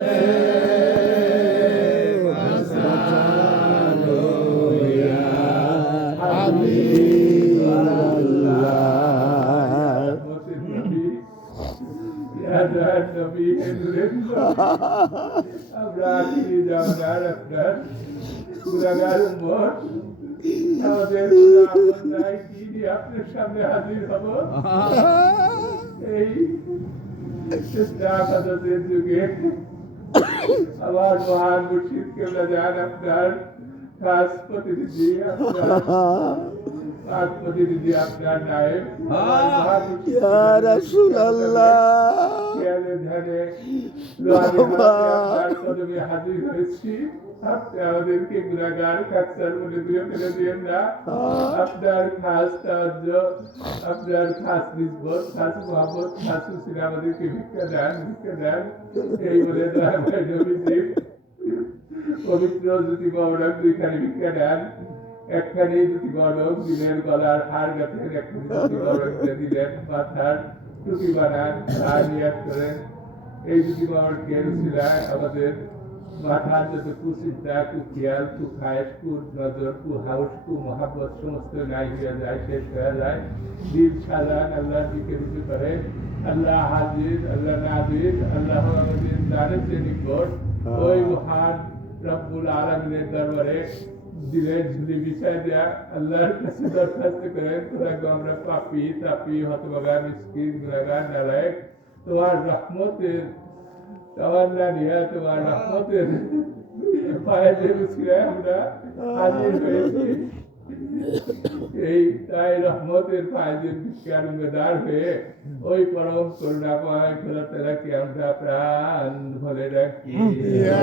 আমরা আখিরি জামানার আপনার গুনাহগার উম্মত আমাদের গুনাহ কি দিয়ে আপনার সামনে হাজির হব এই ইসলামের যুগে আমার মহান মুর্শিদ কেবলা জান আপনার খাস প্রতিনিধি আপনার নায়েব ইয়া রাসূলুল্লাহ হাজির হয়েছি আপনি আমাদেরকে গুনাহগার কাকসার মনে দিয়ে ফেলে দিয়েন না আপনার খাস তাজ্জু আপনার খাস নিসবত খাস মোহাম্মদ খাস হুসেন আমাদেরকে ভিক্ষা দেন এই বলে নবীজি পবিত্র জ্যোতি গৌরব দুইখানি ভিক্ষা দেন একখানি দুটি গৌরব দিলেন গলার হার গাছের একখানি দুটি গৌরব দিলেন মাথার টুপি বানান আর নিয়াত করেন এই দুটি গৌরবকে রুচিলায় আমাদের মাথার যত কুচিন্তা কুখিয়াল কুখায়েশ কু নজর কু হাউস কু মহাব্বত সমস্ত নাই হয়ে যায় শেষ হয়ে যায় দিল সাজান আল্লাহর দিকে রুজু করে আল্লাহ হাজির আল্লাহ নাজির আল্লাহ আমাদের জানেন যে নিকট ওই মহান রব্বুল আলামিনের দরবারে দিলের ঝুলি বিছায় দেয়া আল্লাহর কাছে দরখাস্ত করেন তোরাকে আমরা পাপি তাপি হতভাগা মিসকিন গুনাহগার নালায়েক তোমার রহমতের তাওয়ান্না নিয়ে তোমার রহমতের ফায়েজের উসিলায় আমরা হাজির হয়েছি এই তাই রহমতের ফায়েজের বিজ্ঞানদার হয়ে ওই পরম করুণাময় খোদা তাআলাকে আমরা প্রাণ ভরে রাখি ইয়া